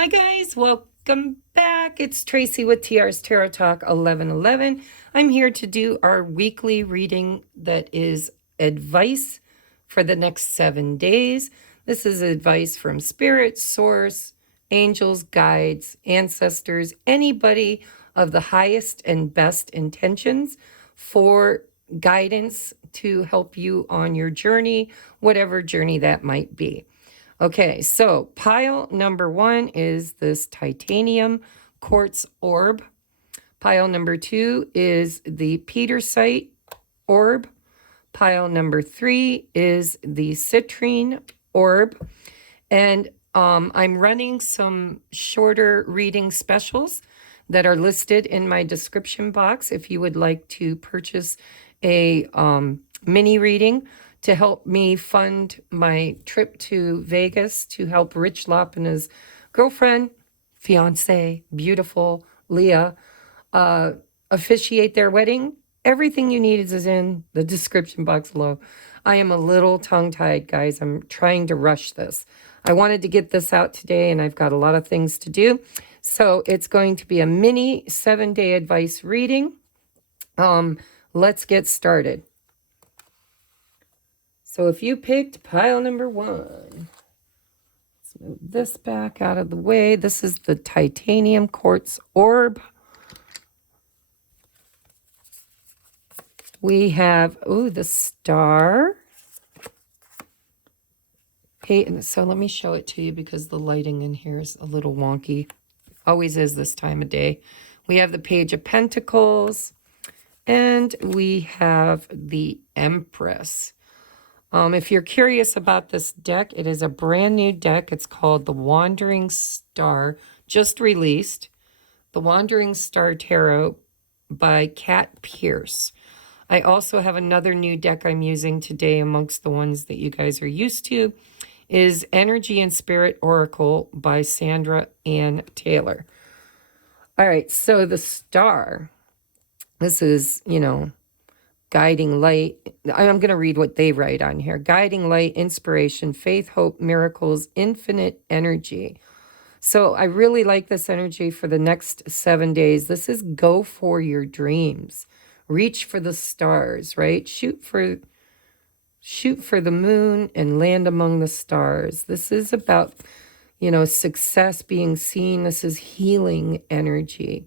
Hi guys, welcome back. It's Tracy with TR's Tarot Talk 1111. I'm here to do our weekly reading that is advice for the next 7 days. This is advice from Spirit, Source, angels, guides, ancestors, anybody of the highest and best intentions for guidance to help you on your journey, whatever journey that might be. Okay, so pile number 1 is this titanium quartz orb. Pile number 2 is the petersite orb. Pile number 3 is the citrine orb. And I'm running some shorter reading specials that are listed in my description box if you would like to purchase a mini reading to help me fund my trip to Vegas to help Rich Lopp and his girlfriend, fiance, beautiful Leah, officiate their wedding. Everything you need is in the description box below. I am a little tongue-tied, guys. I'm trying to rush this. I wanted to get this out today, and I've got a lot of things to do. So it's going to be a mini 7-day advice reading. Let's get started. So if you picked pile number 1, let's move this back out of the way. This is the titanium quartz orb. We have, the star. Okay, so let me show it to you because the lighting in here is a little wonky. Always is this time of day. We have the Page of Pentacles, and we have the Empress. If you're curious about this deck, it is a brand new deck. It's called the Wandering Star, just released. The Wandering Star Tarot by Kat Pierce. I also have another new deck I'm using today amongst the ones that you guys are used to, is Energy and Spirit Oracle by Sandra Ann Taylor. All right, so the star, this is, guiding light. I'm going to read what they write on here. Guiding light, inspiration, faith, hope, miracles, infinite energy. So I really like this energy for the next 7 days. This is go for your dreams. Reach for the stars, right? Shoot for the moon and land among the stars. This is about, success being seen. This is healing energy,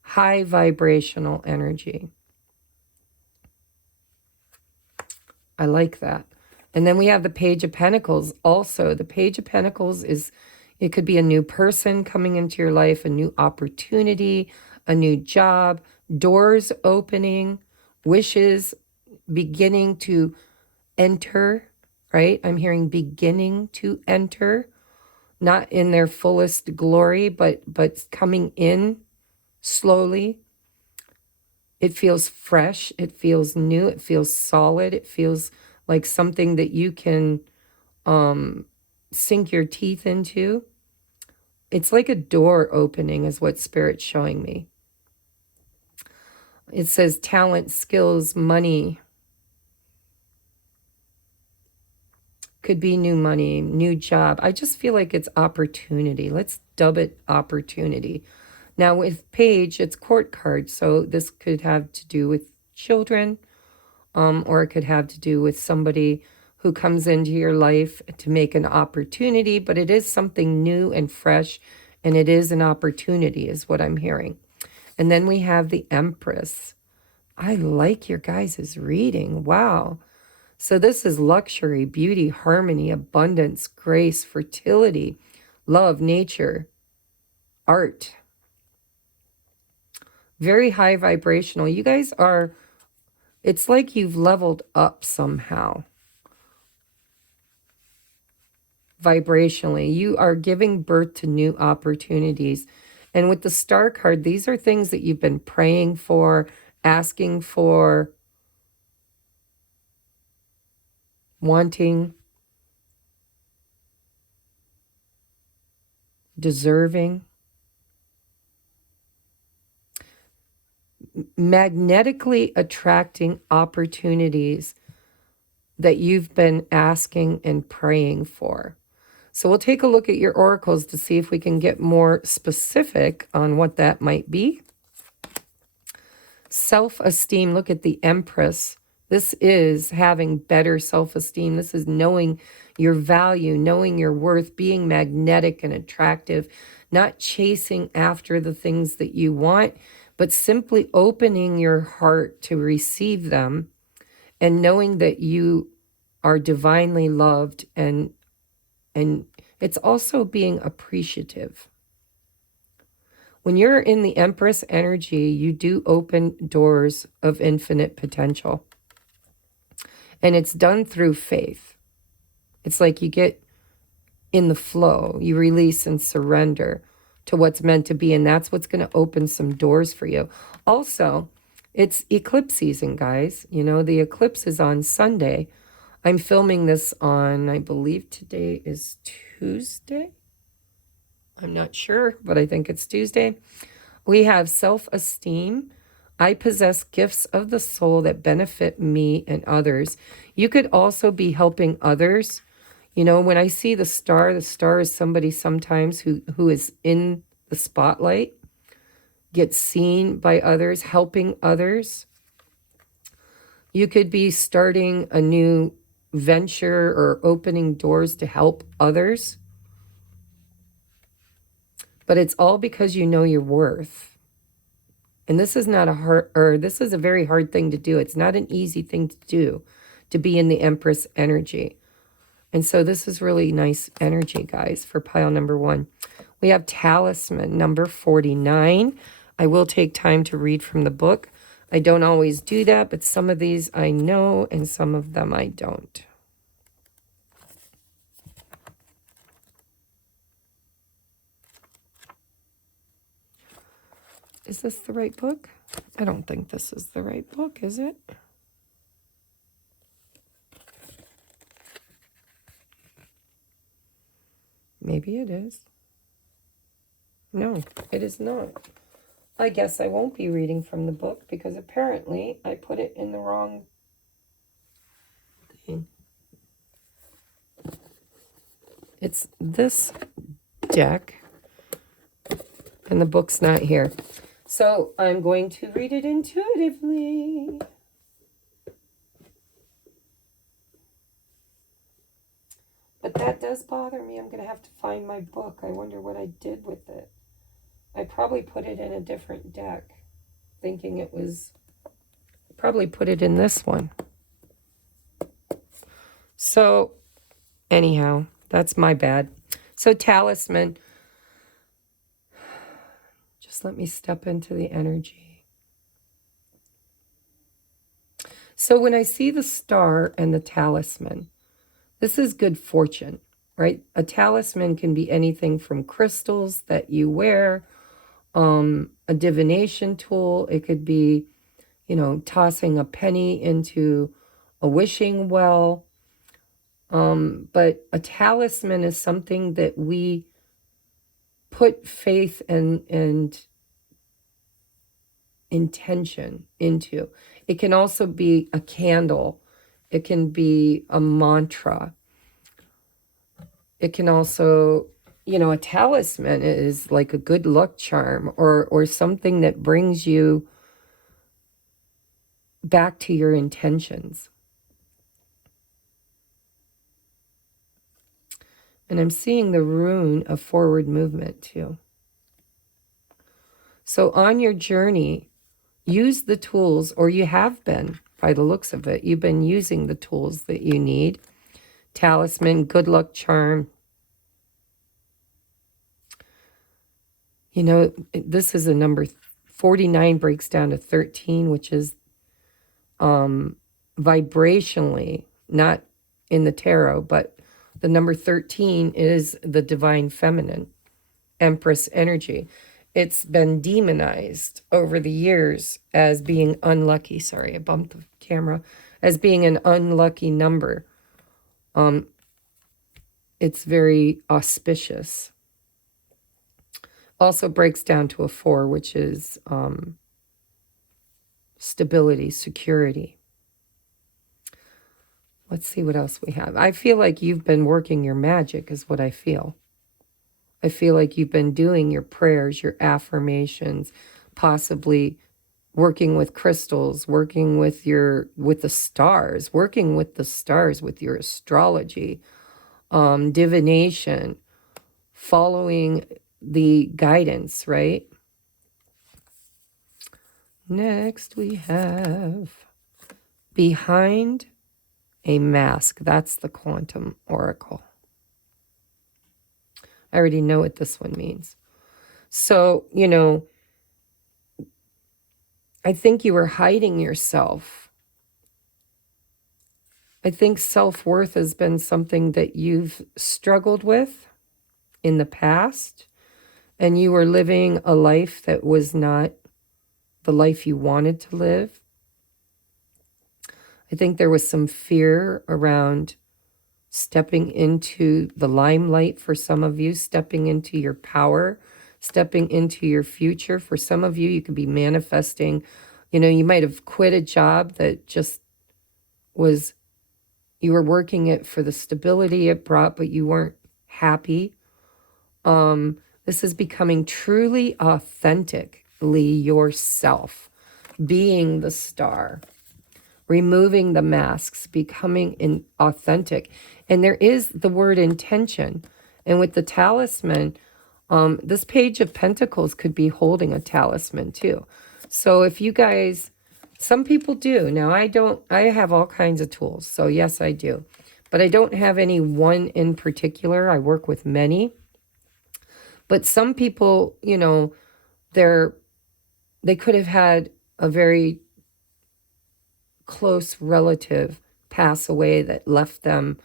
high vibrational energy. I like that. And then we have the Page of Pentacles also. The Page of Pentacles it could be a new person coming into your life, a new opportunity, a new job, doors opening, wishes beginning to enter, right? I'm hearing beginning to enter, not in their fullest glory, but coming in slowly. It feels fresh. It feels new. It feels solid. It feels like something that you can sink your teeth into. It's like a door opening is what Spirit's showing me. It says talent, skills, money. Could be new money, new job. I just feel like it's opportunity. Let's dub it opportunity. Now with Page, it's court cards, so this could have to do with children, or it could have to do with somebody who comes into your life to make an opportunity, but it is something new and fresh, and it is an opportunity is what I'm hearing. And then we have the Empress. I like your guys' reading. Wow. So this is luxury, beauty, harmony, abundance, grace, fertility, love, nature, art. Very high vibrational. You guys are, it's like you've leveled up somehow. Vibrationally, you are giving birth to new opportunities. And with the star card, these are things that you've been praying for, asking for, wanting, deserving. Magnetically attracting opportunities that you've been asking and praying for. So we'll take a look at your oracles to see if we can get more specific on what that might be. Self-esteem, look at the Empress. This is having better self-esteem. This is knowing your value, knowing your worth, being magnetic and attractive, not chasing after the things that you want, but simply opening your heart to receive them and knowing that you are divinely loved, and it's also being appreciative. When you're in the Empress energy, you do open doors of infinite potential. And it's done through faith. It's like you get in the flow, you release and surrender to what's meant to be, and that's what's going to open some doors for you. Also, it's eclipse season, guys. You know, the eclipse is on Sunday. I'm filming this on, I believe today is Tuesday. I'm not sure, but I think it's Tuesday. We have self-esteem. I possess gifts of the soul that benefit me and others. You could also be helping others. You know, when I see the star is somebody sometimes who is in the spotlight, gets seen by others, helping others. You could be starting a new venture or opening doors to help others. But it's all because you know your worth. And this is not a hard, or this is a very hard thing to do. It's not an easy thing to do, to be in the Empress energy. And so this is really nice energy, guys, for pile number 1. We have Talisman number 49. I will take time to read from the book. I don't always do that, but some of these I know and some of them I don't. Is this the right book? I don't think this is the right book, is it? Maybe it is. No, it is not. I guess I won't be reading from the book because apparently I put it in the wrong thing. It's this deck and the book's not here. So I'm going to read it intuitively. But that does bother me. I'm going to have to find my book. I wonder what I did with it. I probably put it in a different deck, thinking it was, probably put it in this one. So anyhow, that's my bad. So Talisman, just let me step into the energy. So when I see the star and the talisman, this is good fortune, right? A talisman can be anything from crystals that you wear, a divination tool. It could be, you know, tossing a penny into a wishing well. But a talisman is something that we put faith and intention into. It can also be a candle. It can be a mantra. It can also, you know, a talisman is like a good luck charm or something that brings you back to your intentions. And I'm seeing the rune of forward movement too. So on your journey, use the tools, or you have been, by the looks of it, you've been using the tools that you need. Talisman, good luck charm. You know, this is a number 49 breaks down to 13, which is vibrationally, not in the tarot, but the number 13 is the divine feminine, Empress energy. It's been demonized over the years as being unlucky. Sorry, I bumped the camera. As being an unlucky number. It's very auspicious. Also breaks down to a 4, which is stability, security. Let's see what else we have. I feel like you've been working your magic is what I feel. I feel like you've been doing your prayers, your affirmations, possibly working with crystals, working with the stars, working with the stars with your astrology, divination, following the guidance, right? Next we have behind a mask. That's the quantum oracle. I already know what this one means. So, you know, I think you were hiding yourself. I think self-worth has been something that you've struggled with in the past, and you were living a life that was not the life you wanted to live. I think there was some fear around stepping into the limelight for some of you, stepping into your power, stepping into your future. For some of you, you could be manifesting, you know, you might have quit a job that just was, you were working it for the stability it brought, but you weren't happy. This is becoming truly authentically yourself, being the star, removing the masks, becoming authentic. And there is the word intention. And with the talisman, this Page of Pentacles could be holding a talisman too. So if you guys, some people do. Now I have all kinds of tools. So yes, I do. But I don't have any one in particular. I work with many. But some people, you know, they could have had a very close relative pass away that left them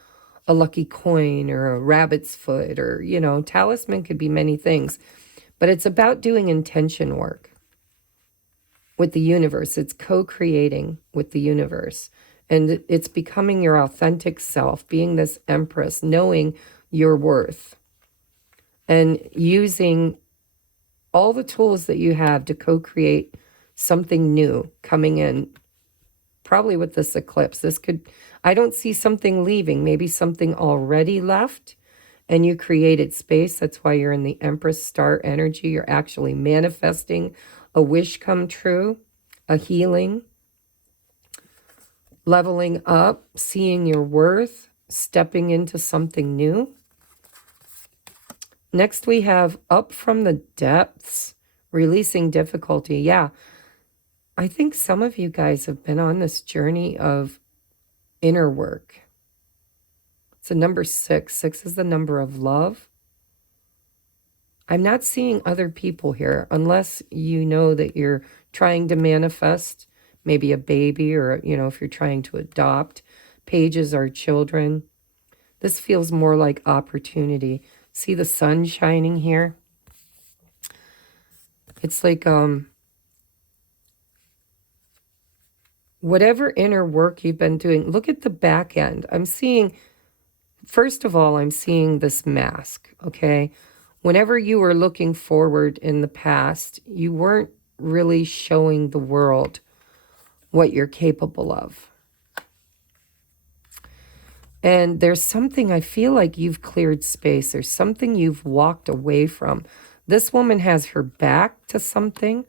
a lucky coin or a rabbit's foot, or, you know, talisman could be many things. But it's about doing intention work with the universe. It's co-creating with the universe. And it's becoming your authentic self, being this empress, knowing your worth, and using all the tools that you have to co-create something new coming in, probably with this eclipse. This could, I don't see something leaving, maybe something already left and you created space. That's why you're in the Empress star energy. You're actually manifesting a wish come true, a healing, leveling up, seeing your worth, stepping into something new. Next, we have up from the depths, releasing difficulty. Yeah, I think some of you guys have been on this journey of inner work. It's a number 6. 6 is the number of love. I'm not seeing other people here unless you know that you're trying to manifest maybe a baby, or, you know, if you're trying to adopt. Pages are children. This feels more like opportunity. See the sun shining here? It's like whatever inner work you've been doing, look at the back end. I'm seeing, first of all, I'm seeing this mask, okay? Whenever you were looking forward in the past, you weren't really showing the world what you're capable of. And there's something, I feel like you've cleared space. There's something you've walked away from. This woman has her back to something.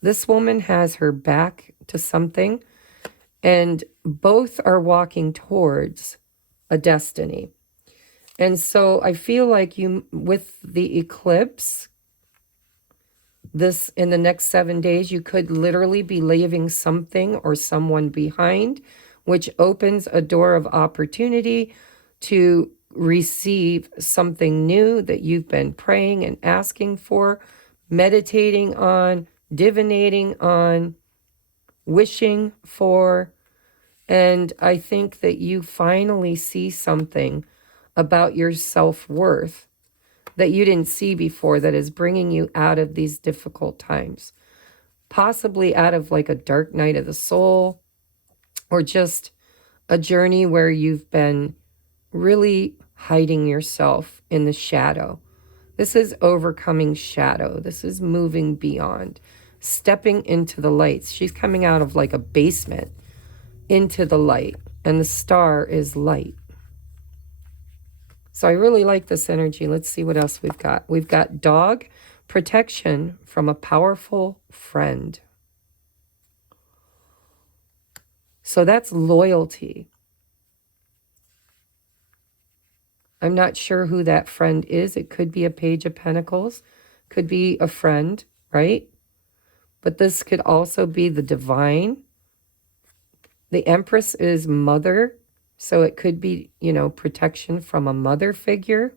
This woman has her back to something. And both are walking towards a destiny. And so I feel like you, with the eclipse, this in the next 7 days, you could literally be leaving something or someone behind, which opens a door of opportunity to receive something new that you've been praying and asking for, meditating on, divinating on, wishing for. And I think that you finally see something about your self-worth that you didn't see before, that is bringing you out of these difficult times, possibly out of like a dark night of the soul, or just a journey where you've been really hiding yourself in the shadow. This is overcoming shadow. This is moving beyond, stepping into the lights. She's coming out of like a basement into the light. and the star is light. So I really like this energy. Let's see what else we've got. We've got dog, protection from a powerful friend. So that's loyalty. I'm not sure who that friend is. It could be a Page of Pentacles, could be a friend, right? But this could also be the divine. The Empress is mother, so it could be, you know, protection from a mother figure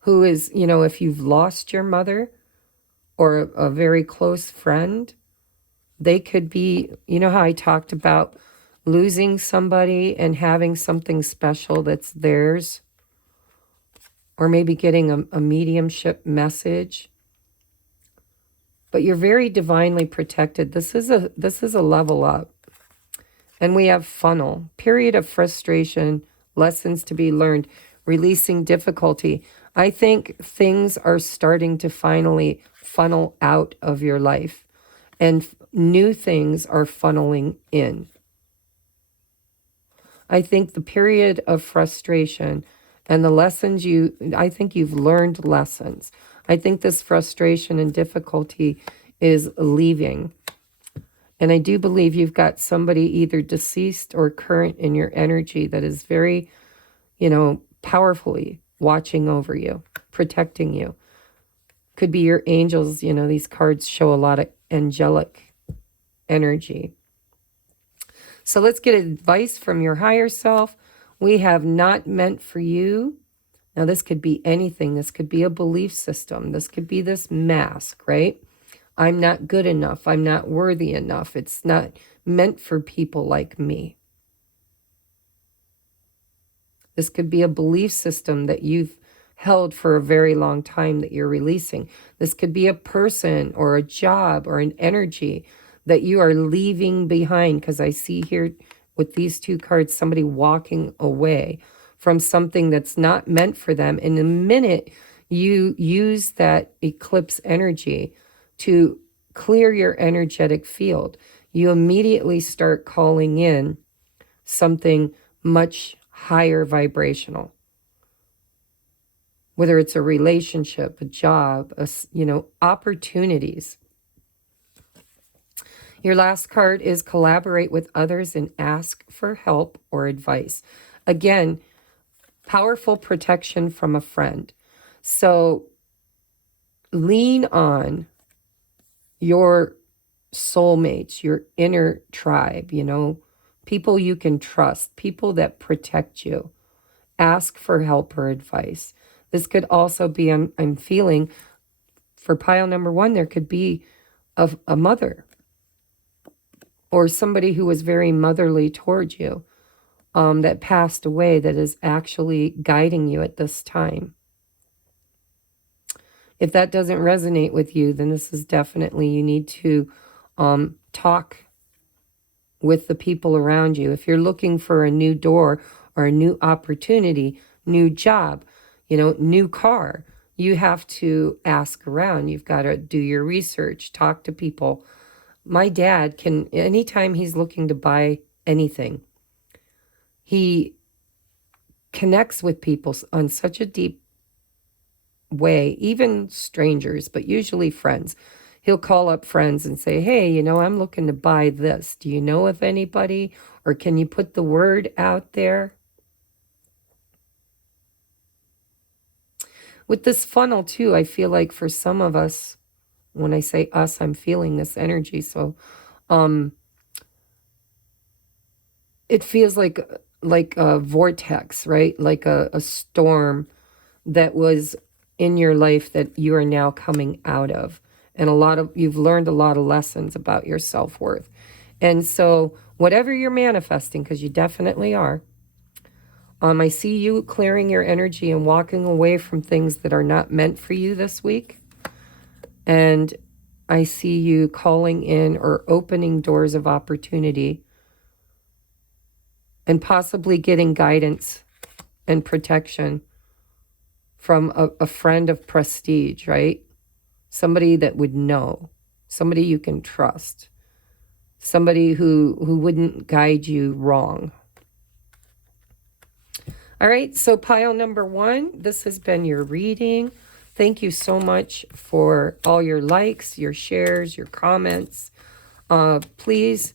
who is, you know, if you've lost your mother or a very close friend, they could be, you know how I talked about losing somebody and having something special that's theirs, or maybe getting a mediumship message. But you're very divinely protected. This is a level up. And we have funnel, period of frustration, lessons to be learned, releasing difficulty. I think things are starting to finally funnel out of your life, and new things are funneling in. I think the period of frustration and the lessons I think you've learned lessons. I think this frustration and difficulty is leaving. And I do believe you've got somebody either deceased or current in your energy that is very, you know, powerfully watching over you, protecting you. Could be your angels. You know, these cards show a lot of angelic energy. So let's get advice from your higher self. We have not meant for you. Now, this could be anything. This could be a belief system. This could be this mask, right? I'm not good enough. I'm not worthy enough. It's not meant for people like me. This could be a belief system that you've held for a very long time that you're releasing. This could be a person or a job or an energy that you are leaving behind, because I see here with these two cards somebody walking away from something that's not meant for them. And the minute you use that eclipse energy to clear your energetic field, you immediately start calling in something much higher vibrational. Whether it's a relationship, a job, you know, opportunities. Your last card is collaborate with others and ask for help or advice. Again, powerful protection from a friend. So lean on your soulmates, your inner tribe, you know, people you can trust, people that protect you. Ask for help or advice. This could also be, I'm feeling, for pile number one, there could be a mother or somebody who was very motherly towards you that passed away that is actually guiding you at this time. If that doesn't resonate with you, then this is definitely, you need to talk with the people around you. If you're looking for a new door or a new opportunity, new job, you know, new car, you have to ask around. You've got to do your research, talk to people. My dad can, anytime he's looking to buy anything, he connects with people on such a deep way, even strangers, but usually friends. He'll call up friends and say, hey, you know, I'm looking to buy this. Do you know of anybody? Or can you put the word out there? With this funnel too, I feel like for some of us, when I say us, I'm feeling this energy. So it feels like a vortex, right? Like a storm that was in your life that you are now coming out of. And you've learned a lot of lessons about your self-worth. And so whatever you're manifesting, because you definitely are, I see you clearing your energy and walking away from things that are not meant for you this week. And I see you calling in or opening doors of opportunity and possibly getting guidance and protection from a friend of prestige, right? Somebody that would know, somebody you can trust. somebody who wouldn't guide you wrong. All right, so pile number 1, this has been your reading. Thank you so much for all your likes, your shares, your comments. Please,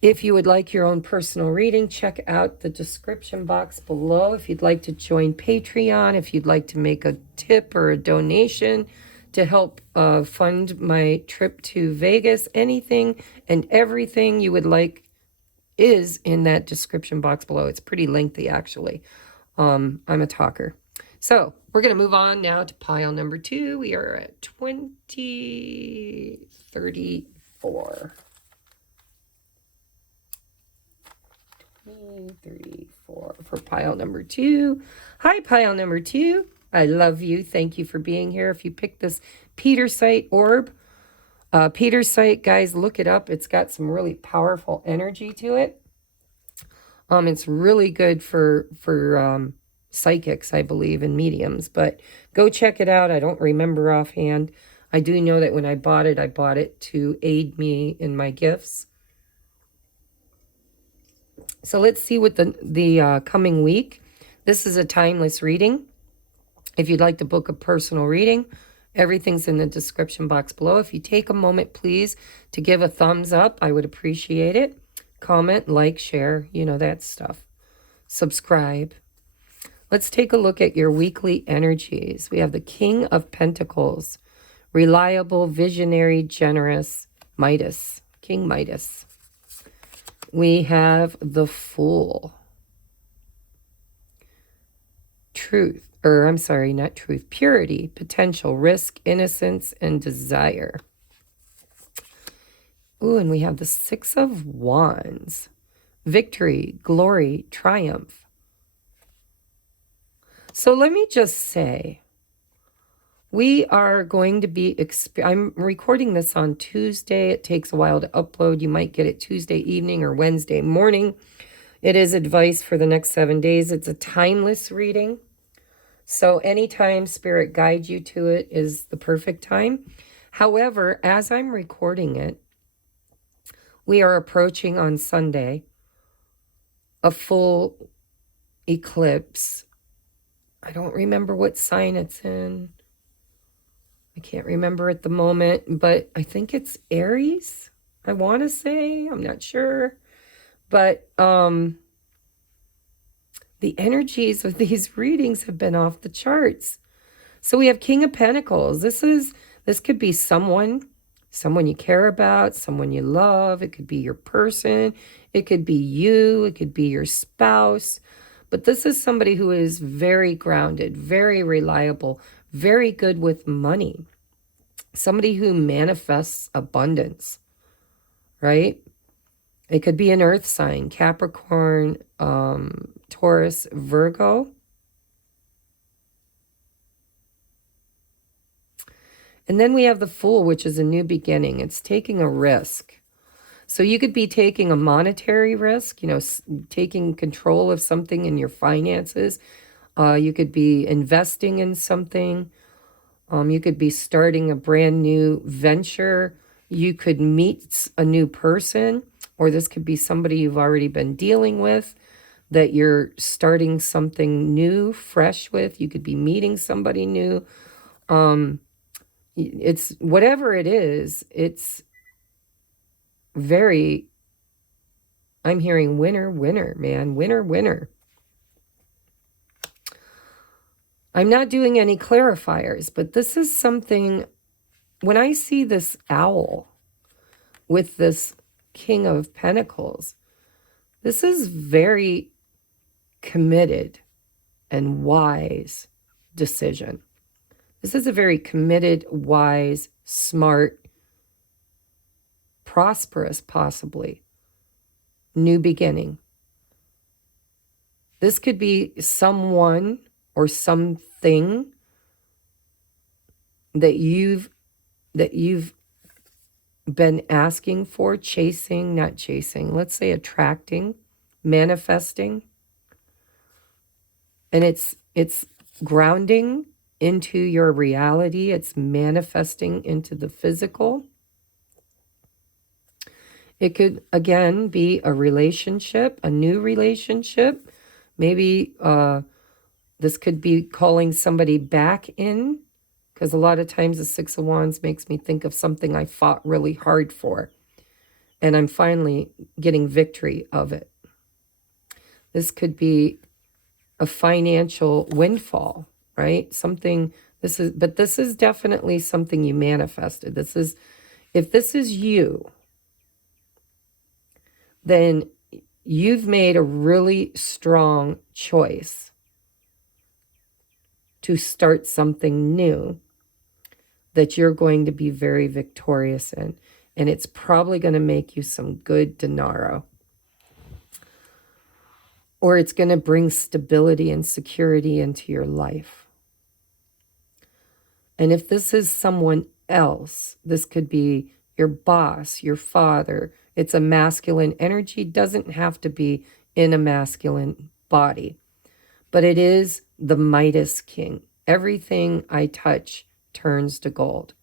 if you would like your own personal reading, check out the description box below. If you'd like to join Patreon, if you'd like to make a tip or a donation to help fund my trip to Vegas, anything and everything you would like is in that description box below. It's pretty lengthy, actually. I'm a talker. So we're going to move on now to pile number 2. We are at 2034. 2034 for pile number 2. Hi, pile number 2. I love you. Thank you for being here. If you picked this Petersite orb, Petersite, guys, look it up. It's got some really powerful energy to it. It's really good for psychics, I believe, and mediums. But go check it out. I don't remember offhand. I do know that when I bought it to aid me in my gifts. So let's see what the coming week. This is a timeless reading. If you'd like to book a personal reading, everything's in the description box below. If you take a moment, please, to give a thumbs up, I would appreciate it. Comment, like, share, you know, that stuff. Subscribe. Let's take a look at your weekly energies. We have the King of Pentacles, reliable, visionary, generous, Midas, King Midas. We have the Fool, truth. I'm sorry, not truth, purity, potential, risk, innocence, and desire. Ooh, and we have the 6 of Wands, victory, glory, triumph. So let me just say, we are going to be, I'm recording this on Tuesday. It takes a while to upload. You might get it Tuesday evening or Wednesday morning. It is advice for the next 7 days. It's a timeless reading. So anytime Spirit guides you to it is the perfect time. However, as I'm recording it, we are approaching on Sunday a full eclipse. I don't remember what sign it's in. I can't remember at the moment, but I think it's Aries, I want to say. I'm not sure. But the energies of these readings have been off the charts. So we have King of Pentacles. This could be someone you care about, someone you love. It could be your person. It could be you. It could be your spouse. But this is somebody who is very grounded, very reliable, very good with money. Somebody who manifests abundance, right? It could be an earth sign, Capricorn, Taurus, Virgo. And then we have the Fool, which is a new beginning. It's taking a risk. So you could be taking a monetary risk, you know, taking control of something in your finances. You could be investing in something. You could be starting a brand new venture. You could meet a new person, or this could be somebody you've already been dealing with that you're starting something new, fresh with. You could be meeting somebody new. It's whatever it is, it's very, I'm hearing winner, winner, man, winner, winner. I'm not doing any clarifiers, but this is something, when I see this owl with this King of Pentacles, this is very committed and wise decision. This is a very committed, wise, smart, prosperous, possibly, new beginning. This could be someone or something that you've been asking for, chasing, not chasing, let's say attracting, manifesting. And it's grounding into your reality. It's manifesting into the physical. It could, again, be a relationship, a new relationship. Maybe this could be calling somebody back in, because a lot of times the Six of Wands makes me think of something I fought really hard for, and I'm finally getting victory of it. This could be a financial windfall, right? Something, but this is definitely something you manifested. If this is you, then you've made a really strong choice to start something new that you're going to be very victorious in. And it's probably going to make you some good dinero. Or it's going to bring stability and security into your life. And if this is someone else, this could be your boss, your father. It's a masculine energy, doesn't have to be in a masculine body. But it is the Midas king. Everything I touch turns to gold.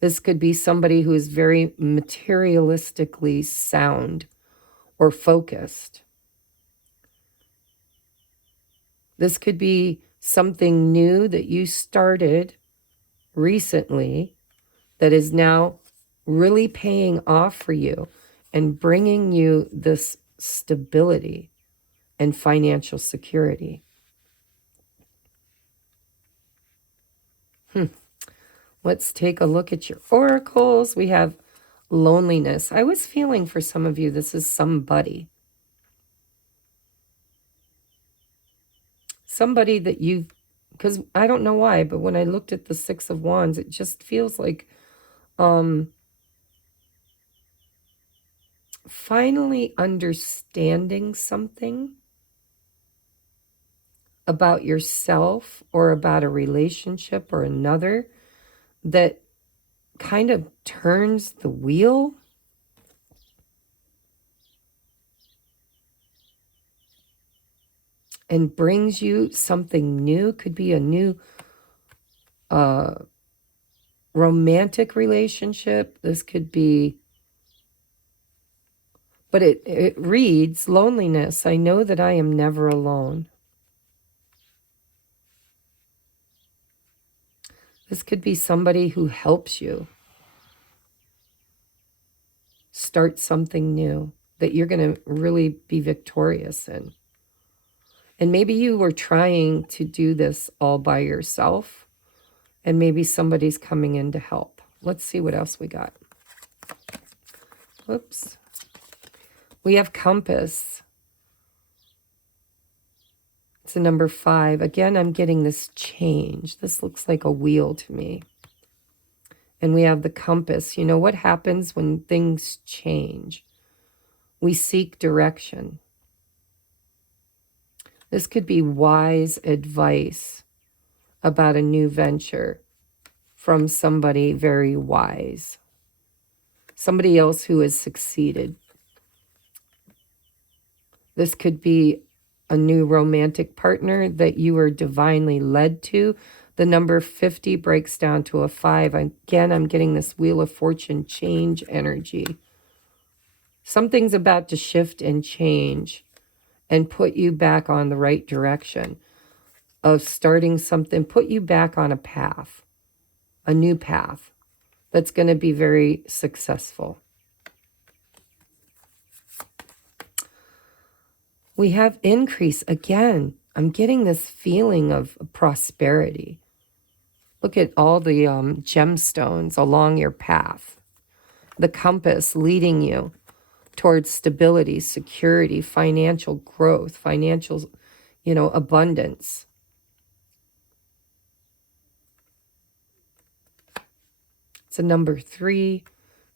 This could be somebody who is very materialistically sound or focused. This could be something new that you started recently that is now really paying off for you and bringing you this stability and financial security. Let's take a look at your oracles. We have loneliness. I was feeling for some of you, this is somebody. Somebody that you've, because I don't know why, but when I looked at the Six of Wands, it just feels like finally understanding something about yourself or about a relationship or another that kind of turns the wheel. And brings you something new. Could be a new romantic relationship. This could be, but it reads loneliness. I know that I am never alone. This could be somebody who helps you start something new that you're going to really be victorious in. And maybe you were trying to do this all by yourself, and maybe somebody's coming in to help. Let's see what else we got. Whoops. We have compass. It's a number 5. Again, I'm getting this change. This looks like a wheel to me. And we have the compass. You know what happens when things change? We seek direction. This could be wise advice about a new venture from somebody very wise. Somebody else who has succeeded. This could be a new romantic partner that you are divinely led to. The number 50 breaks down to a 5. Again, I'm getting this Wheel of Fortune change energy. Something's about to shift and change and put you back on the right direction of starting something, put you back on a path, a new path that's going to be very successful. We have increase. Again, I'm getting this feeling of prosperity. Look at all the gemstones along your path. The compass leading you towards stability, security, financial growth, financial, abundance. It's a number 3.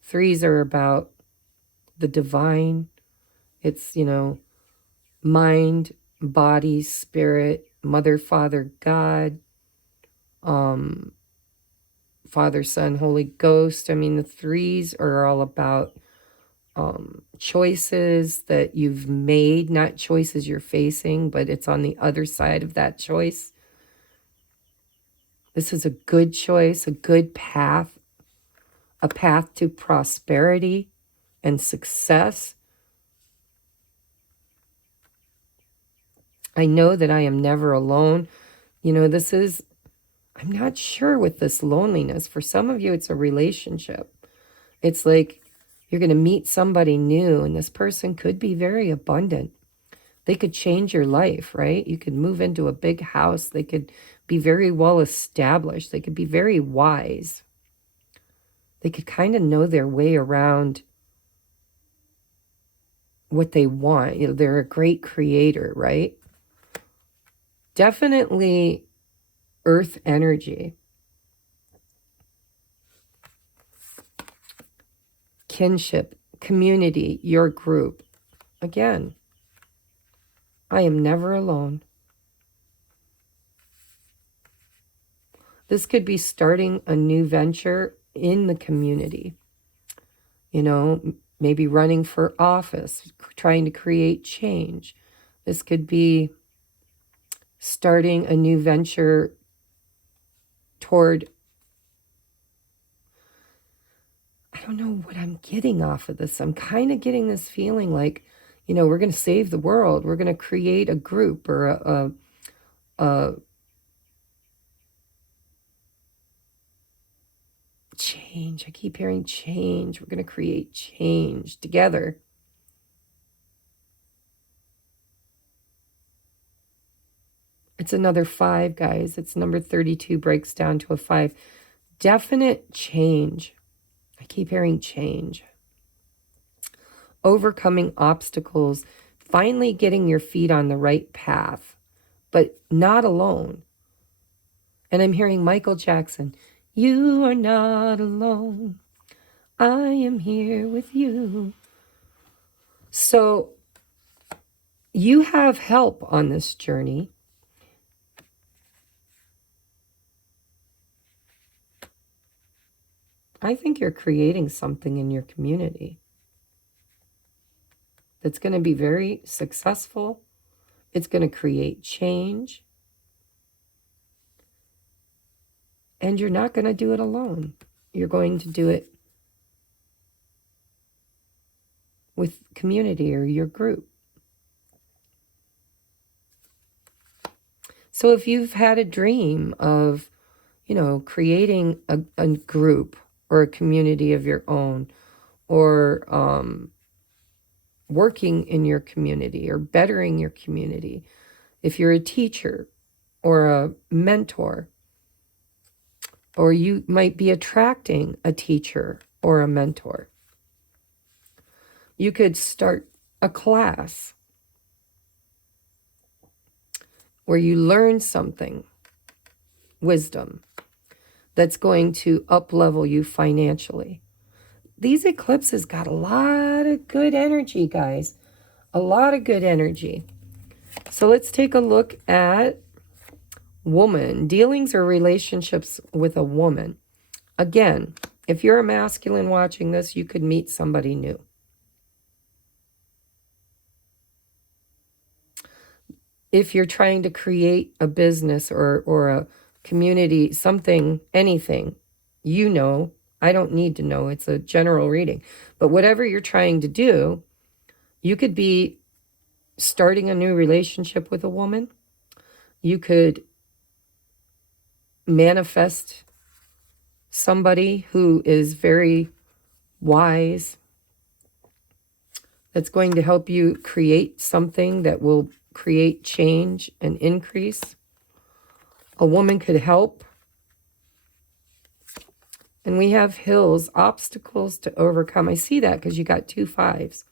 3s are about the divine. It's, mind, body, spirit, mother, father, God, Father, Son, Holy Ghost. I mean, the 3s are all about choices that you've made, not choices you're facing, but it's on the other side of that choice. This is a good choice, a good path, a path to prosperity and success. I know that I am never alone. You know, I'm not sure with this loneliness. For some of you, it's a relationship. It's like you're going to meet somebody new, and this person could be very abundant. They could change your life, right? You could move into a big house. They could be very well established. They could be very wise. They could kind of know their way around what they want. You know, they're a great creator, right? Definitely earth energy. Kinship, community, your group. Again, I am never alone. This could be starting a new venture in the community. You know, maybe running for office, trying to create change. This could be starting a new venture toward, I don't know what I'm getting off of this. I'm kind of getting this feeling like, you know, we're going to save the world. We're going to create a group or a change. I keep hearing change. We're going to create change together. It's another 5, guys. It's number 32 breaks down to a 5. Definite change. I keep hearing change. Overcoming obstacles. Finally getting your feet on the right path, but not alone. And I'm hearing Michael Jackson. You are not alone. I am here with you. So you have help on this journey. I think you're creating something in your community that's going to be very successful. It's going to create change. And you're not going to do it alone. You're going to do it with community or your group. So if you've had a dream of, you know, creating a group or a community of your own, or working in your community or bettering your community, if you're a teacher or a mentor, or you might be attracting a teacher or a mentor, you could start a class where you learn something, wisdom, that's going to up-level you financially. These eclipses got a lot of good energy, guys. A lot of good energy. So let's take a look at woman. Dealings or relationships with a woman. Again, if you're a masculine watching this, you could meet somebody new. If you're trying to create a business or a community, something, anything, you know, I don't need to know. It's a general reading. But whatever you're trying to do, you could be starting a new relationship with a woman. You could manifest somebody who is very wise, that's going to help you create something that will create change and increase. A woman could help. And we have hills, obstacles to overcome. I see that because you got 2 5s.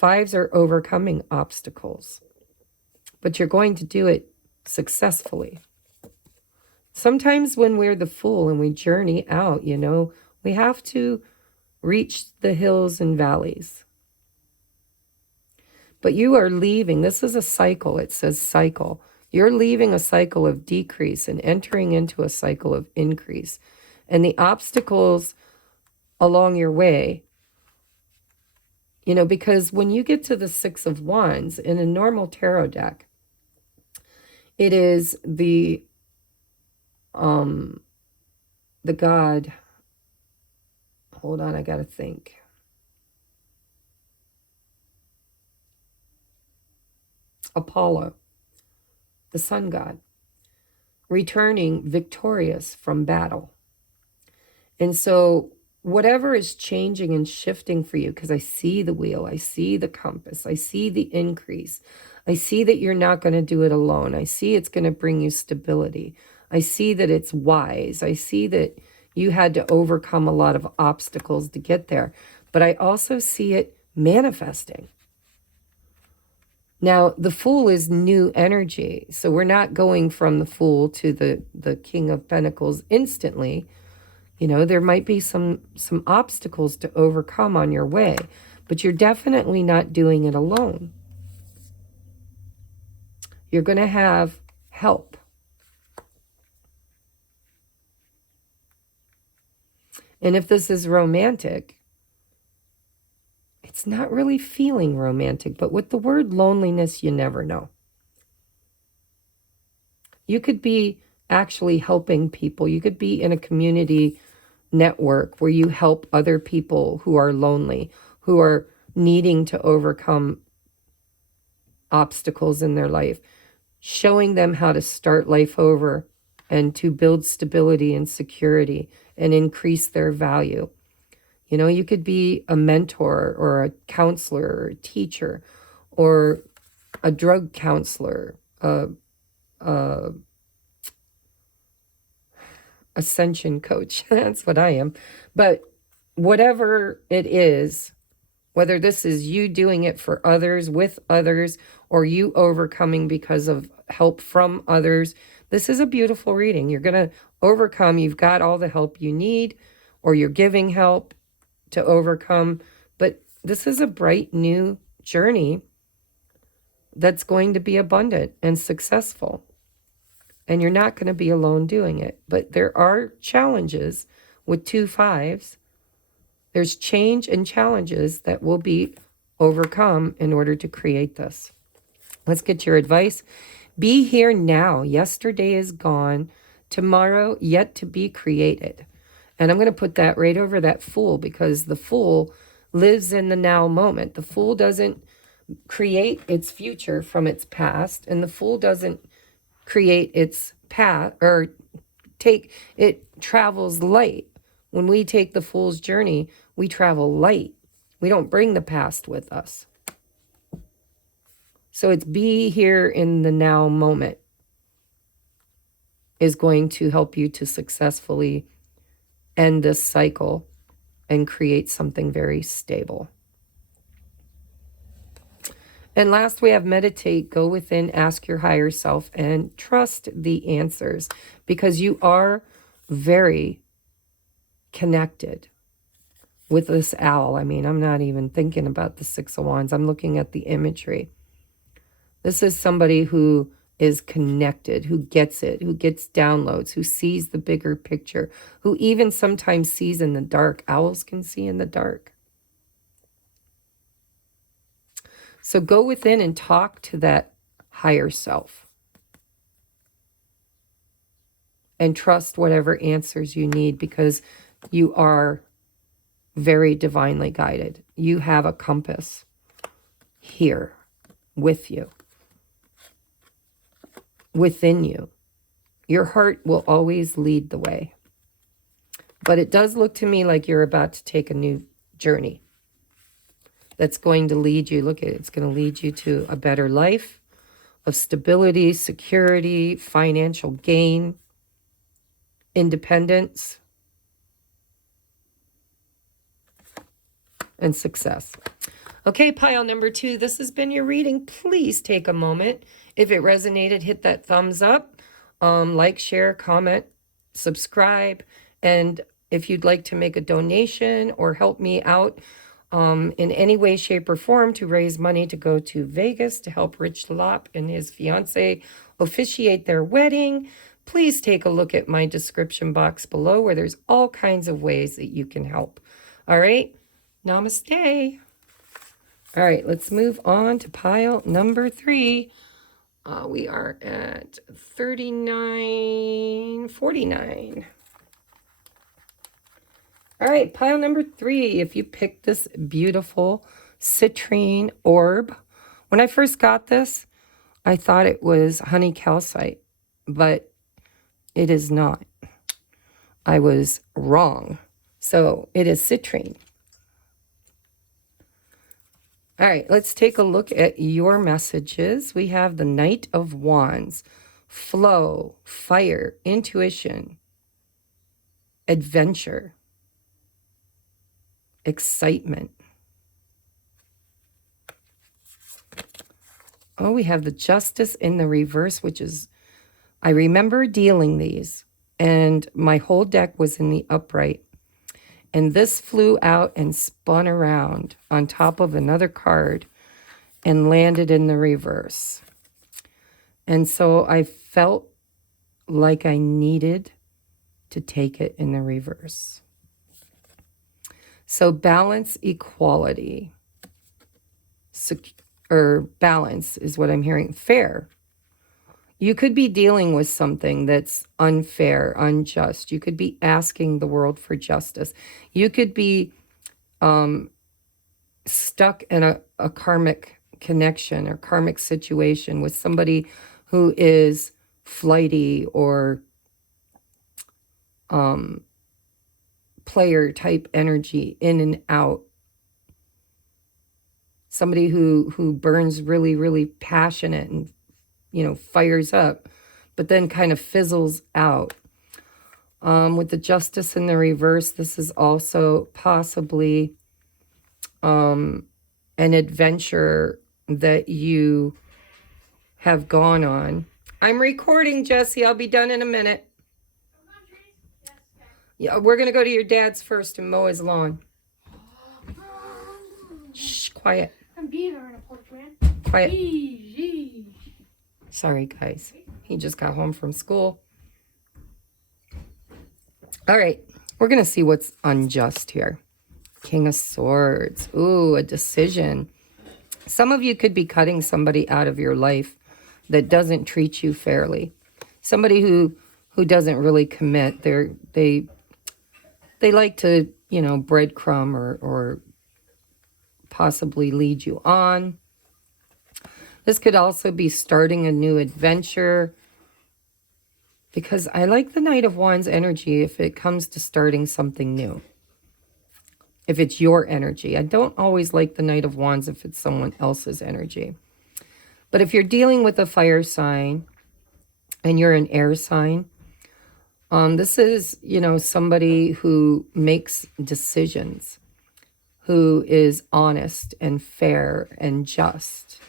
5s are overcoming obstacles. But you're going to do it successfully. Sometimes when we're the fool and we journey out, you know, we have to reach the hills and valleys. But you are leaving. This is a cycle. It says cycle. You're leaving a cycle of decrease and entering into a cycle of increase. And the obstacles along your way, you know, because when you get to the 6 of Wands in a normal tarot deck, it is the god, Hold on, I got to think. Apollo, the sun god, returning victorious from battle. And so whatever is changing and shifting for you, because I see the wheel, I see the compass, I see the increase, I see that you're not going to do it alone. I see it's going to bring you stability. I see that it's wise. I see that you had to overcome a lot of obstacles to get there. But I also see it manifesting. Now, the Fool is new energy. So we're not going from the Fool to the King of Pentacles instantly. You know, there might be some obstacles to overcome on your way, but you're definitely not doing it alone. You're going to have help. And if this is romantic, it's not really feeling romantic, but with the word loneliness, you never know. You could be actually helping people. You could be in a community network where you help other people who are lonely, who are needing to overcome obstacles in their life, showing them how to start life over and to build stability and security and increase their value. You know, you could be a mentor or a counselor or a teacher or a drug counselor, ascension coach. That's what I am. But whatever it is, whether this is you doing it for others, with others, or you overcoming because of help from others, this is a beautiful reading. You're going to overcome. You've got all the help you need, or you're giving help to overcome. But this is a bright new journey that's going to be abundant and successful. And you're not going to be alone doing it. But there are challenges with 2 5s. There's change and challenges that will be overcome in order to create this. Let's get your advice. Be here now. Yesterday is gone. Tomorrow yet to be created. And I'm going to put that right over that Fool, because the Fool lives in the now moment. The Fool doesn't create its future from its past, and the Fool doesn't create its path or it travels light. When we take the Fool's journey, we travel light. We don't bring the past with us. So it's be here in the now moment is going to help you to successfully end this cycle and create something very stable. And last, we have meditate, go within, ask your higher self, and trust the answers, because you are very connected with this owl. I mean, I'm not even thinking about the 6 of Wands. I'm looking at the imagery. This is somebody who is connected, who gets it, who gets downloads, who sees the bigger picture, who even sometimes sees in the dark. Owls can see in the dark. So go within and talk to that higher self. And trust whatever answers you need, because you are very divinely guided. You have a compass here with you, within you. Your heart will always lead the way. But it does look to me like you're about to take a new journey that's going to lead you. Look at it. It's going to lead you to a better life of stability, security, financial gain, independence, and success. Okay, pile number 2, this has been your reading. Please take a moment. If it resonated, hit that thumbs up, like, share, comment, subscribe. And if you'd like to make a donation or help me out in any way, shape, or form to raise money to go to Vegas to help Rich Lop and his fiance officiate their wedding, please take a look at my description box below, where there's all kinds of ways that you can help. All right, namaste. All right, let's move on to pile number 3. We are at 39.49. All right, pile number 3. If you pick this beautiful citrine orb, when I first got this, I thought it was honey calcite, but it is not. I was wrong. So it is citrine. All right, let's take a look at your messages. We have the Knight of Wands, flow, fire, intuition, adventure, excitement. Oh, we have the Justice in the reverse, which is, I remember dealing these, and my whole deck was in the upright. And this flew out and spun around on top of another card and landed in the reverse. And so I felt like I needed to take it in the reverse. So balance, equality, or balance is what I'm hearing. Fair. You could be dealing with something that's unfair, unjust. You could be asking the world for justice. You could be stuck in a karmic connection or karmic situation with somebody who is flighty or player type energy, in and out. Somebody who burns really, really passionate and, fires up, but then kind of fizzles out. With the Justice in the reverse, this is also possibly an adventure that you have gone on. I'm recording, Jesse. I'll be done in a minute. Yeah, we're going to go to your dad's first and mow his lawn. Shh, quiet. I'm being on a porch, man. Quiet. Sorry, guys. He just got home from school. All right. We're going to see what's unjust here. King of Swords. Ooh, a decision. Some of you could be cutting somebody out of your life that doesn't treat you fairly. Somebody who doesn't really commit. They like to, breadcrumb or possibly lead you on. This could also be starting a new adventure, because I like the Knight of Wands energy if it comes to starting something new. If it's your energy. I don't always like the Knight of Wands if it's someone else's energy. But if you're dealing with a fire sign and you're an air sign, this is, somebody who makes decisions, who is honest and fair and just.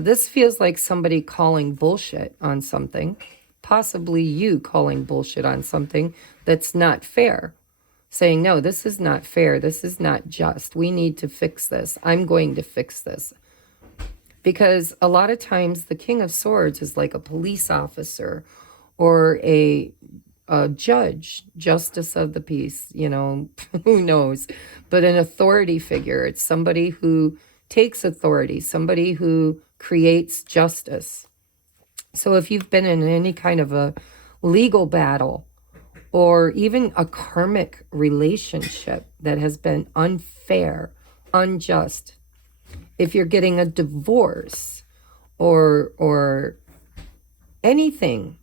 This feels like somebody calling bullshit on something, possibly you calling bullshit on something that's not fair. Saying, no, this is not fair. This is not just. We need to fix this. I'm going to fix this. Because a lot of times the King of Swords is like a police officer or a judge, justice of the peace, who knows. But an authority figure. It's somebody who takes authority, somebody who creates justice. So if you've been in any kind of a legal battle or even a karmic relationship that has been unfair, unjust, if you're getting a divorce or anything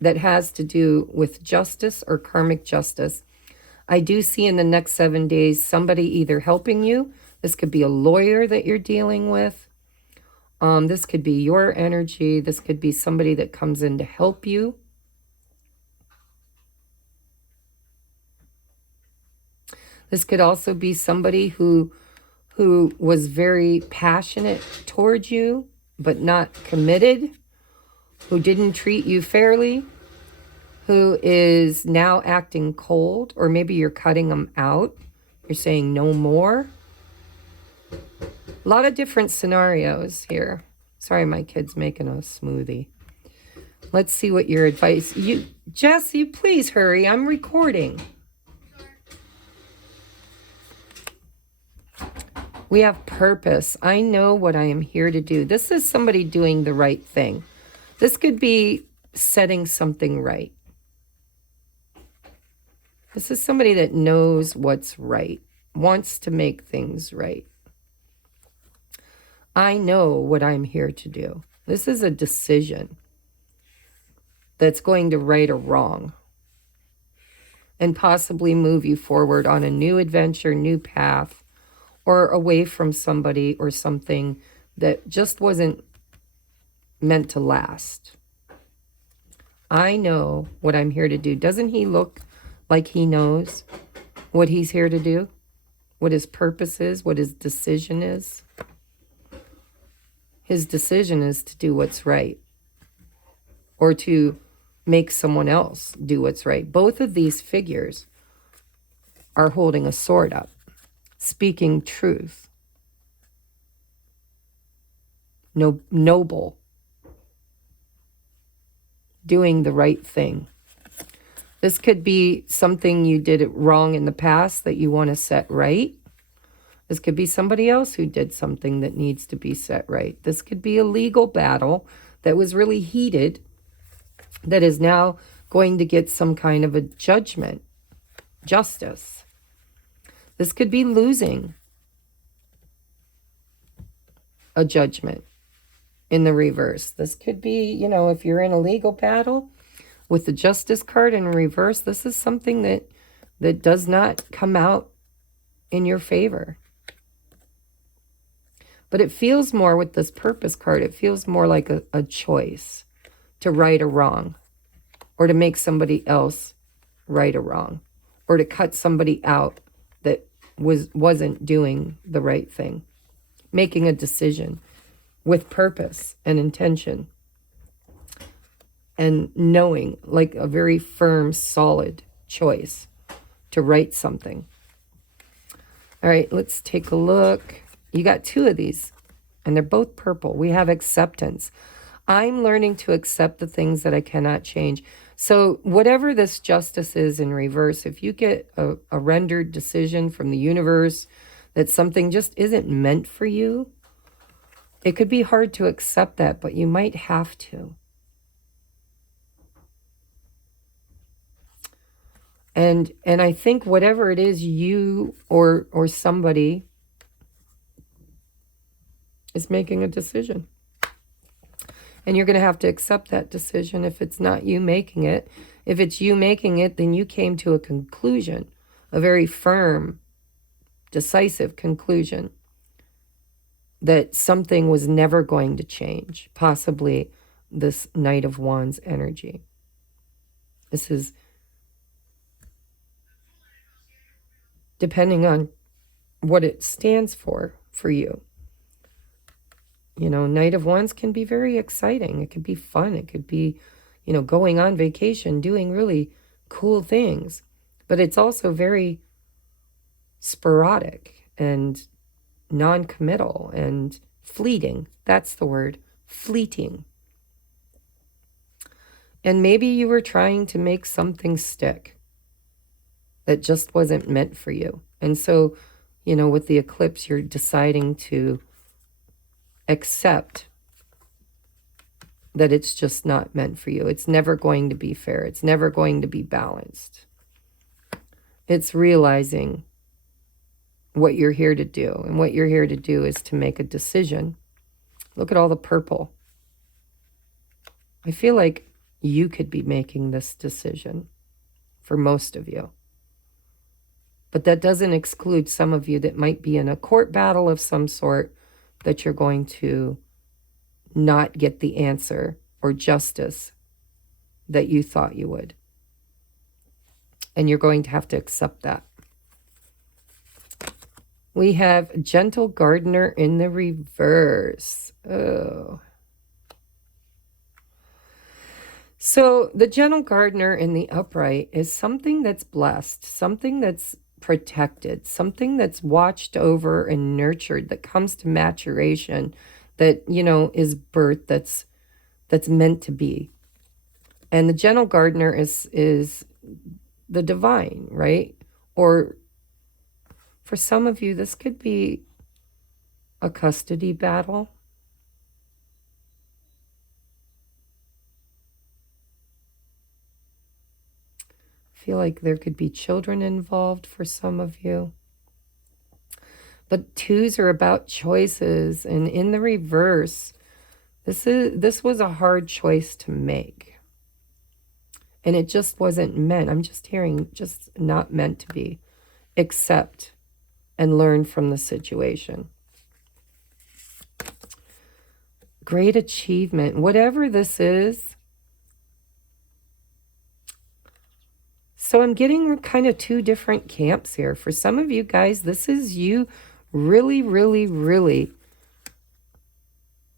that has to do with justice or karmic justice, I do see in the next 7 days somebody either helping you. This could be a lawyer that you're dealing with. This could be your energy. This could be somebody that comes in to help you. This could also be somebody who was very passionate towards you, but not committed, who didn't treat you fairly, who is now acting cold, or maybe you're cutting them out. You're saying no more. A lot of different scenarios here. Sorry, my kid's making a smoothie. Let's see what your advice... Jesse, please hurry. I'm recording. We have purpose. I know what I am here to do. This is somebody doing the right thing. This could be setting something right. This is somebody that knows what's right, wants to make things right. I know what I'm here to do. This is a decision that's going to right a wrong and possibly move you forward on a new adventure, new path, or away from somebody or something that just wasn't meant to last. I know what I'm here to do. Doesn't he look like he knows what he's here to do? What his purpose is, what his decision is? His decision is to do what's right, or to make someone else do what's right. Both of these figures are holding a sword up, speaking truth. Noble. Doing the right thing. This could be something you did wrong in the past that you want to set right. This could be somebody else who did something that needs to be set right. This could be a legal battle that was really heated that is now going to get some kind of a judgment, justice. This could be losing a judgment in the reverse. This could be, if you're in a legal battle with the Justice card in reverse, this is something that does not come out in your favor. But it feels more with this Purpose card, it feels more like a choice to right or wrong, or to make somebody else right or wrong, or to cut somebody out that wasn't doing the right thing. Making a decision with purpose and intention, and knowing, like a very firm, solid choice to write something. All right, let's take a look. You got two of these, and they're both purple. We have acceptance. I'm learning to accept the things that I cannot change. So whatever this justice is in reverse, if you get a rendered decision from the universe that something just isn't meant for you, it could be hard to accept that, but you might have to. And I think whatever it is, you or somebody is making a decision. And you're going to have to accept that decision if it's not you making it. If it's you making it, then you came to a conclusion, a very firm, decisive conclusion that something was never going to change, possibly this Knight of Wands energy. This is depending on what it stands for you. Knight of Wands can be very exciting. It could be fun. It could be, going on vacation, doing really cool things. But it's also very sporadic and non-committal and fleeting. That's the word, fleeting. And maybe you were trying to make something stick that just wasn't meant for you. And so, with the eclipse, you're deciding to accept that it's just not meant for you. It's never going to be fair. It's never going to be balanced. It's realizing what you're here to do. And what you're here to do is to make a decision. Look at all the purple. I feel like you could be making this decision for most of you. But that doesn't exclude some of you that might be in a court battle of some sort, that you're going to not get the answer or justice that you thought you would. And you're going to have to accept that. We have Gentle Gardener in the reverse. Oh. So the Gentle Gardener in the upright is something that's blessed, something that's protected, something that's watched over and nurtured, that comes to maturation, that, is birth, that's meant to be. And the Gentle Gardener is the divine, right? Or for some of you, this could be a custody battle. feel like there could be children involved for some of you. But twos are about choices, and in the reverse, this was a hard choice to make. And it just wasn't meant. I'm just hearing just not meant to be. Accept and learn from the situation. Great achievement. Whatever this is. So I'm getting kind of two different camps here. For some of you guys, this is you really, really, really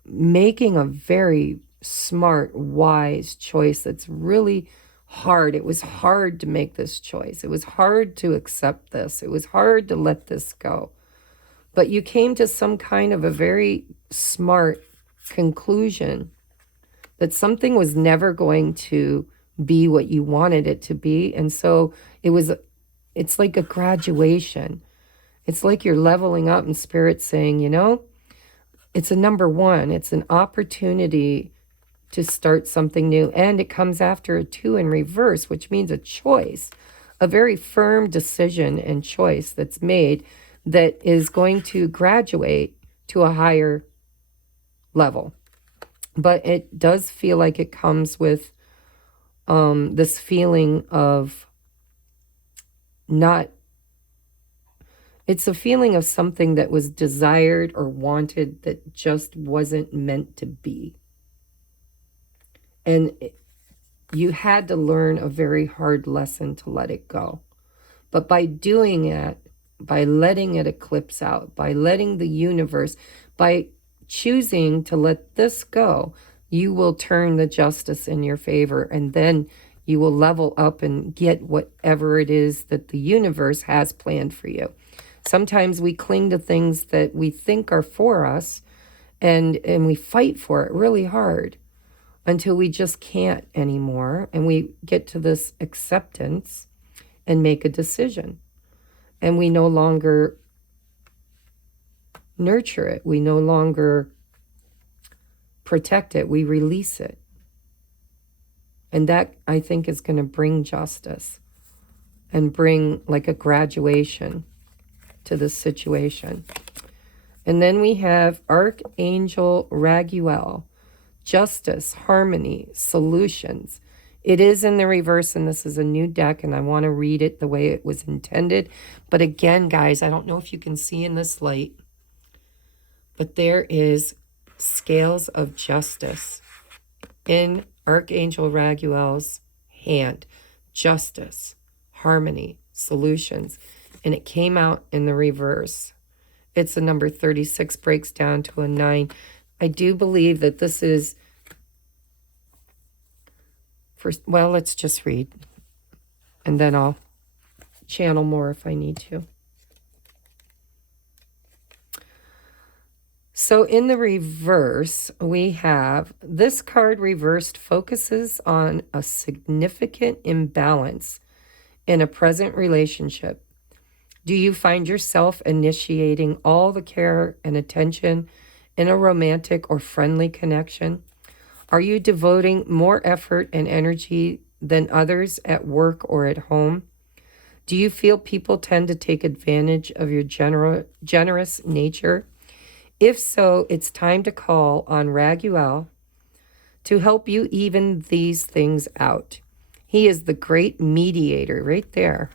making a very smart, wise choice that's really hard. It was hard to make this choice. It was hard to accept this. It was hard to let this go. But you came to some kind of a very smart conclusion that something was never going to be what you wanted it to be. And so it's like a graduation. It's like you're leveling up, and Spirit's saying, you know, it's a number one. It's an opportunity to start something new. And it comes after a two in reverse, which means a choice, a very firm decision and choice that's made that is going to graduate to a higher level. But it does feel like it comes with this feeling of not, it's a feeling of something that was desired or wanted that just wasn't meant to be. And you had to learn a very hard lesson to let it go. But by doing it, by letting it eclipse out, by letting the universe, by choosing to let this go, you will turn the justice in your favor, and then you will level up and get whatever it is that the universe has planned for you. Sometimes we cling to things that we think are for us, and we fight for it really hard until we just can't anymore, and we get to this acceptance and make a decision. And we no longer nurture it. We no longer protect it. We release it. And that, I think, is going to bring justice and bring like a graduation to this situation. And then we have Archangel Raguel, justice, harmony, solutions. It is in the reverse, and this is a new deck, and I want to read it the way it was intended. But again, guys, I don't know if you can see in this light, but there is scales of justice in Archangel Raguel's hand. Justice, harmony, solutions. And it came out in the reverse. It's a number 36, breaks down to a 9. I do believe that this is, well, let's just read. And then I'll channel more if I need to. So in the reverse, we have this card reversed focuses on a significant imbalance in a present relationship. Do you find yourself initiating all the care and attention in a romantic or friendly connection? Are you devoting more effort and energy than others at work or at home? Do you feel people tend to take advantage of your generous nature? If so, it's time to call on Raguel to help you even these things out. He is the great mediator right there.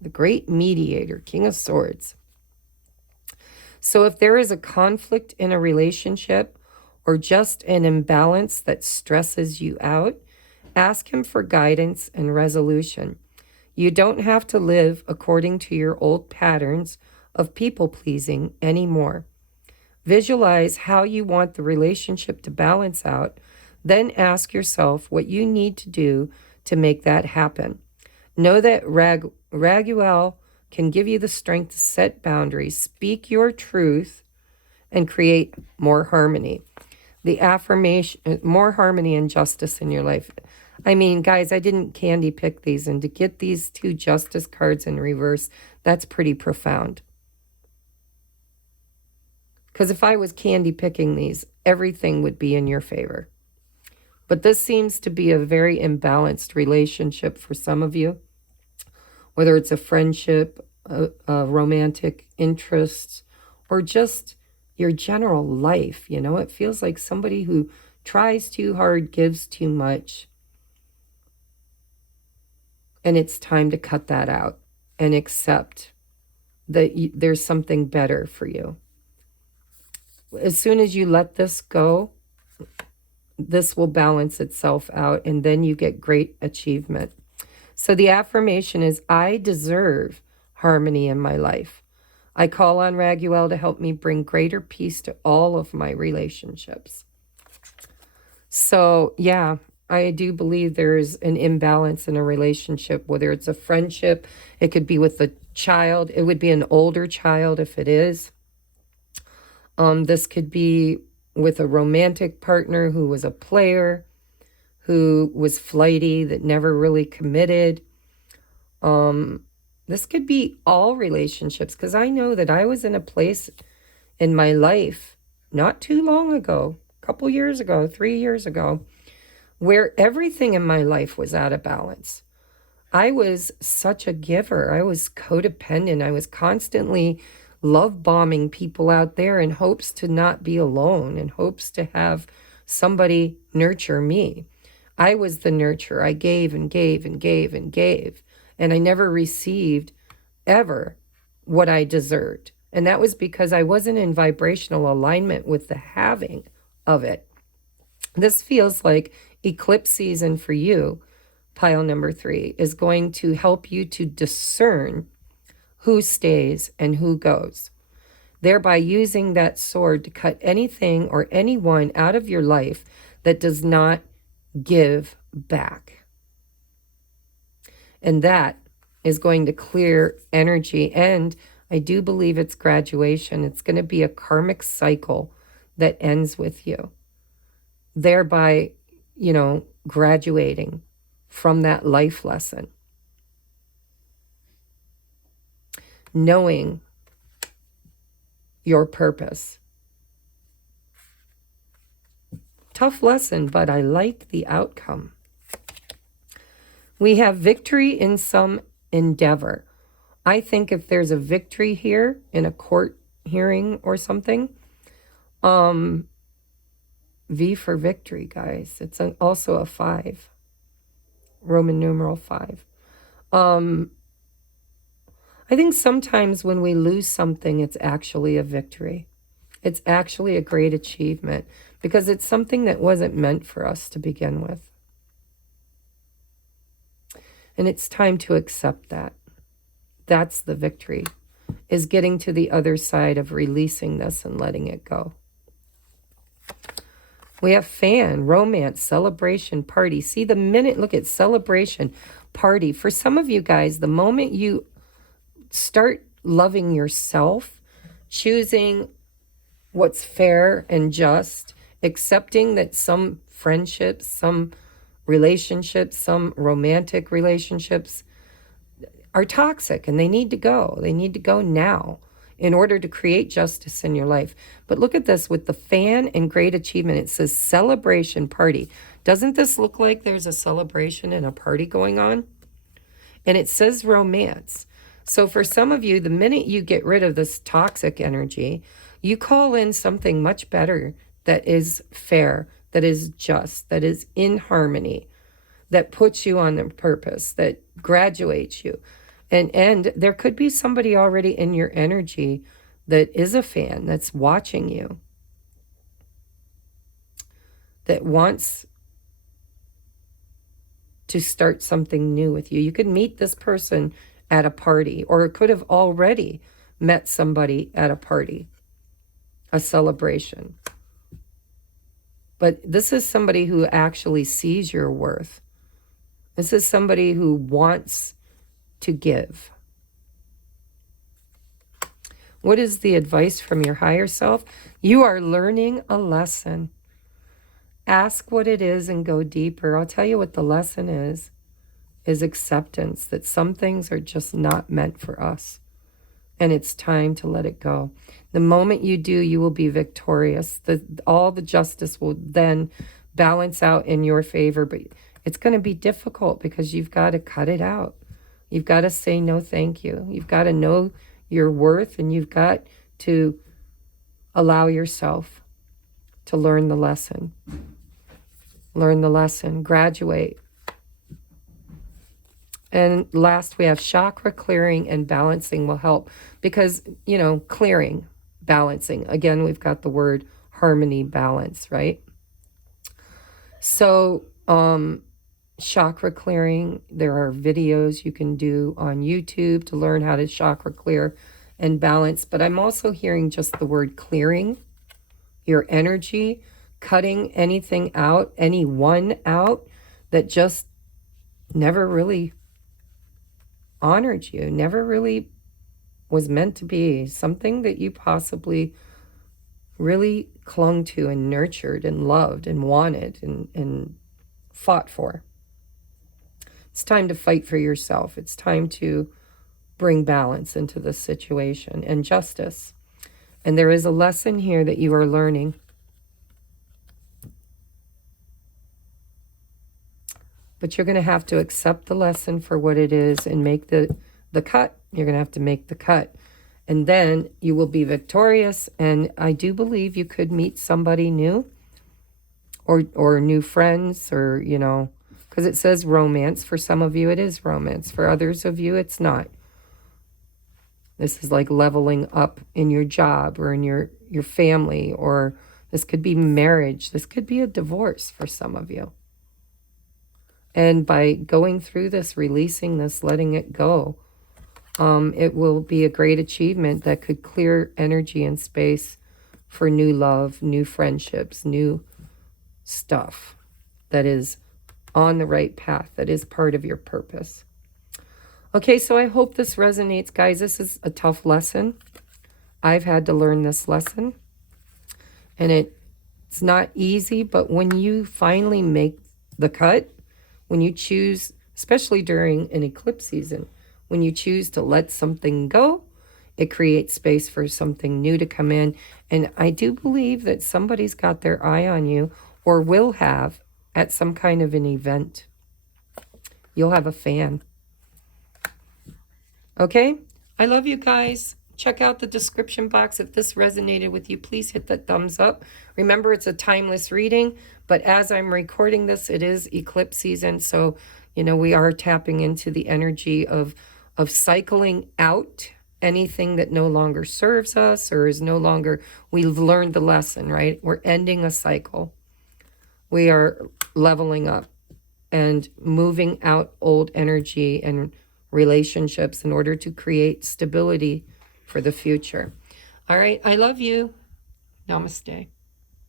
The great mediator, King of Swords. So if there is a conflict in a relationship or just an imbalance that stresses you out, ask him for guidance and resolution. You don't have to live according to your old patterns of people-pleasing anymore. Visualize how you want the relationship to balance out, then ask yourself what you need to do to make that happen. Know that Raguel can give you the strength to set boundaries, speak your truth, and create more harmony. The affirmation, more harmony and justice in your life. I mean, guys, I didn't candy pick these, and to get these two justice cards in reverse, that's pretty profound. Because if I was candy picking these, everything would be in your favor. But this seems to be a very imbalanced relationship for some of you. whether it's a friendship, a romantic interest, or just your general life. You know, it feels like somebody who tries too hard, gives too much, and it's time to cut that out and accept that there's something better for you. As soon as you let this go, this will balance itself out, and then you get great achievement. So the affirmation is, I deserve harmony in my life. I call on Raguel to help me bring greater peace to all of my relationships. So, yeah, I do believe there's an imbalance in a relationship, whether it's a friendship, it could be with a child, it would be an older child if it is. This could be with a romantic partner who was a player, who was flighty, that never really committed. This could be all relationships, because I know that I was in a place in my life not too long ago, a couple years ago, 3 years ago, where everything in my life was out of balance. I was such a giver. I was codependent. I was constantly love bombing people out there in hopes to not be alone, in hopes to have somebody nurture me. I was the nurturer. I gave and gave and gave and gave, and I never received ever what I deserved. And that was because I wasn't in vibrational alignment with the having of it. This feels like eclipse season for you, pile number 3, is going to help you to discern who stays and who goes, thereby using that sword to cut anything or anyone out of your life that does not give back. And that is going to clear energy. And I do believe it's graduation. It's going to be a karmic cycle that ends with you, thereby, graduating from that life lesson. Knowing your purpose. Tough lesson, but I like the outcome. We have victory in some endeavor. I think if there's a victory here in a court hearing or something, V for victory, guys. It's also a 5. Roman numeral 5. I think sometimes when we lose something, it's actually a victory. It's actually a great achievement because it's something that wasn't meant for us to begin with. And it's time to accept that. That's the victory, is getting to the other side of releasing this and letting it go. We have fan, romance, celebration, party. See, the minute, look at celebration, party. For some of you guys, the moment you start loving yourself, choosing what's fair and just, accepting that some friendships, some relationships, some romantic relationships are toxic and they need to go. They need to go now in order to create justice in your life. But look at this with the fan and great achievement. It says celebration party. Doesn't this look like there's a celebration and a party going on? And it says romance. So for some of you, the minute you get rid of this toxic energy, you call in something much better that is fair, that is just, that is in harmony, that puts you on the purpose, that graduates you. And there could be somebody already in your energy that is a fan, that's watching you, that wants to start something new with you. You could meet this person at a party, or it could have already met somebody at a party, a celebration. But this is somebody who actually sees your worth. This is somebody who wants to give. What is the advice from your higher self? You are learning a lesson. Ask what it is and go deeper. I'll tell you what the lesson is acceptance, that some things are just not meant for us. And it's time to let it go. The moment you do, you will be victorious. All the justice will then balance out in your favor. But it's going to be difficult because you've got to cut it out. You've got to say no thank you. You've got to know your worth, and you've got to allow yourself to learn the lesson. Learn the lesson. Graduate. And last, we have chakra clearing and balancing will help because, you know, clearing, balancing. Again, we've got the word harmony, balance, right? So, chakra clearing, there are videos you can do on YouTube to learn how to chakra clear and balance. But I'm also hearing just the word clearing your energy, cutting anything out, anyone out that just never really honored you, never really was meant to be, something that you possibly really clung to and nurtured and loved and wanted and fought for. It's time to fight for yourself. It's time to bring balance into the situation and justice. And there is a lesson here that you are learning. But you're going to have to accept the lesson for what it is and make the cut. You're going to have to make the cut. And then you will be victorious. And I do believe you could meet somebody new or new friends or, you know, because it says romance. For some of you, it is romance. For others of you, it's not. This is like leveling up in your job or in your family, or this could be marriage. This could be a divorce for some of you. And by going through this, releasing this, letting it go, it will be a great achievement that could clear energy and space for new love, new friendships, new stuff that is on the right path, that is part of your purpose. Okay, so I hope this resonates, guys. This is a tough lesson. I've had to learn this lesson. And it's not easy, but when you finally make the cut, when you choose, especially during an eclipse season, when you choose to let something go, it creates space for something new to come in. And I do believe that somebody's got their eye on you or will have at some kind of an event. You'll have a fan. Okay? I love you guys. Check out the description box. If this resonated with you, please hit that thumbs up. Remember, it's a timeless reading, but as I'm recording this, it is eclipse season. So, you know, we are tapping into the energy of cycling out anything that no longer serves us or is no longer, we've learned the lesson, right? We're ending a cycle. We are leveling up and moving out old energy and relationships in order to create stability for the future. All right. I love you. Namaste.